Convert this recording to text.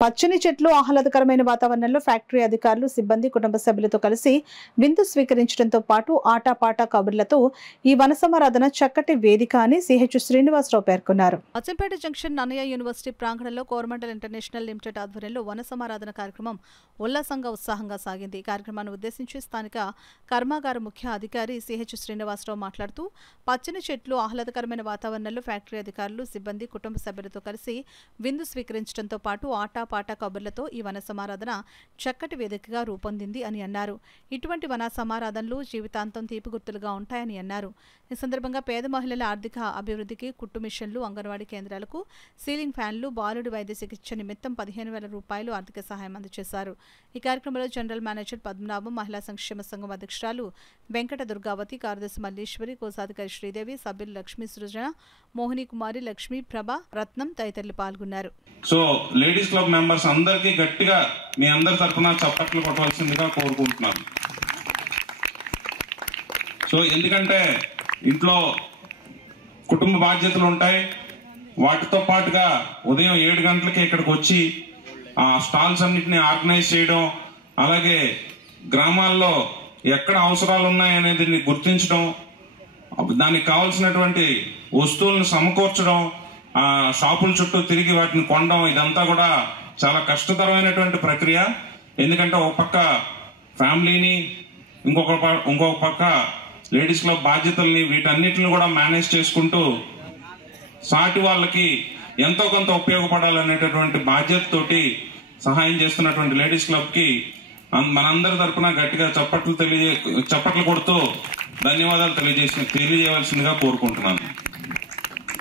పచ్చని చెట్లు ఆహ్లాదకరమైన వాతావరణంలో ఫ్యాక్టరీ అధికారులు సిబ్బంది కుటుంబ సభ్యులతో కలిసి విందు స్వీకరించడంతో పాటు ఆటపాట కబుర్లతో ఈ వన సమారాధన చక్కటి వేదిక అని సిహెచ్ శ్రీనివాసరావు పేర్కొన్నారు. అచ్చంపేట జంక్షన్ నన్నయ్య యూనివర్సిటీ ప్రాంగణంలో కోరమండల్ ఇంటర్నేషనల్ లిమిటెడ్ ఆధ్వర్యంలో వన సమారాధన కార్యక్రమం ఉల్లాసంగా ఉత్సాహంగా సాగింది. ఈ కార్యక్రమాన్ని ఉద్దేశించి స్థానిక కర్మాగార ముఖ్య అధికారి సిహెచ్ శ్రీనివాసరావు మాట్లాడుతూ పచ్చని చెట్లు ఆహ్లాదకరమైన వాతావరణంలో ఫ్యాక్టరీ అధికారులు సిబ్బంది కుటుంబ సభ్యులతో కలిసి విందు స్వీకరించడంతో పాటు పాట కబుర్లతో ఈ వన సమారాధన చక్కటి వేదికగా రూపొందింది అని అన్నారు. ఇటువంటి వన సమారాధనలు జీవితాంతం తీపి గుర్తులుగా ఉంటాయని అన్నారు. ఈ సందర్భంగా పేద మహిళల ఆర్థిక అభివృద్ధికి కుట్టు మిషన్లు, అంగన్వాడీ కేంద్రాలకు సీలింగ్ ఫ్యాన్లు, బాలుడి వైద్య చికిత్స నిమిత్తం 15,000 రూపాయలు ఆర్థిక సహాయం అందజేశారు. ఈ కార్యక్రమంలో జనరల్ మేనేజర్ పద్మనాభం, మహిళా సంక్షేమ సంఘం అధ్యక్షురాలు వెంకట దుర్గావతి, కార్యదర్శి మల్లీశ్వరి, కోశాధికారి శ్రీదేవి, సభ్యులు లక్ష్మీ సృజన, మోహిని కుమారి, లక్ష్మీ, ప్రభ, రత్నం తదితరులు పాల్గొన్నారు. సో లేడీస్ క్లబ్ మెంబర్స్ అందరికీ గట్టిగా మీ అందరి తరఫున చప్పట్లు కొట్టవలసిందిగా కోరుకుంటున్నాను. సో ఎందుకంటే ఇంట్లో కుటుంబ బాధ్యతలు ఉంటాయి. వాటితో పాటుగా ఉదయం 7 గంటలకి ఇక్కడికి వచ్చి ఆ స్టాల్స్ అన్నిటిని ఆర్గనైజ్ చేయడం, అలాగే గ్రామాల్లో ఎక్కడ అవసరాలు ఉన్నాయనేది గుర్తించడం, దానికి కావాల్సినటువంటి వస్తువులను సమకూర్చడం, ఆ షాపుల చుట్టూ తిరిగి వాటిని కొనడం, ఇదంతా కూడా చాలా కష్టతరమైనటువంటి ప్రక్రియ. ఎందుకంటే ఒక పక్క ఫ్యామిలీని, ఇంకొక పక్క లేడీస్ క్లబ్ బాధ్యతల్ని, వీటన్నిటిని కూడా మేనేజ్ చేసుకుంటూ సాటి వాళ్ళకి ఎంతో కొంత ఉపయోగపడాలనేటటువంటి బాధ్యతతోటి సహాయం చేస్తున్నటువంటి లేడీస్ క్లబ్ కి మనందరి తరఫున గట్టిగా చప్పట్లు కొడుతూ ధన్యవాదాలు తెలియజేయవలసిందిగా కోరుకుంటున్నాను.